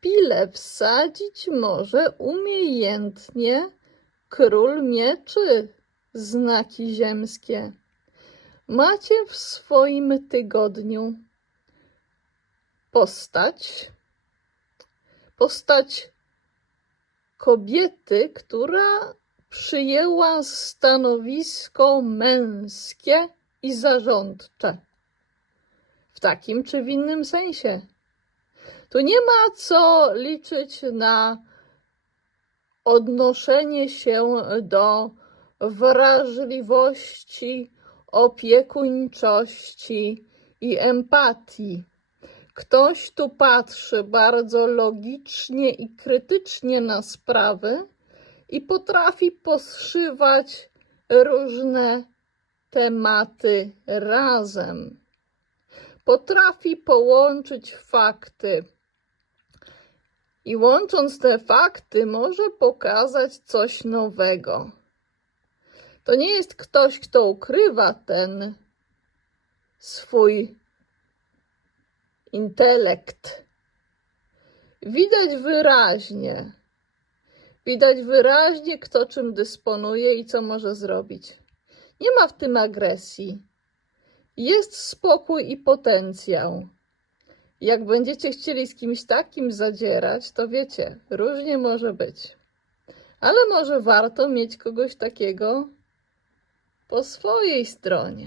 szpilę wsadzić może umiejętnie król mieczy, znaki ziemskie. Macie w swoim tygodniu postać, postać kobiety, która przyjęła stanowisko męskie i zarządcze. W takim czy w innym sensie. Tu nie ma co liczyć na odnoszenie się do wrażliwości, opiekuńczości i empatii. Ktoś tu patrzy bardzo logicznie i krytycznie na sprawy i potrafi poszywać różne tematy razem. Potrafi połączyć fakty i łącząc te fakty, może pokazać coś nowego. To nie jest ktoś, kto ukrywa ten swój intelekt. Widać wyraźnie, widać wyraźnie, kto czym dysponuje i co może zrobić. Nie ma w tym agresji. Jest spokój i potencjał. Jak będziecie chcieli z kimś takim zadzierać, to wiecie, różnie może być. Ale może warto mieć kogoś takiego po swojej stronie.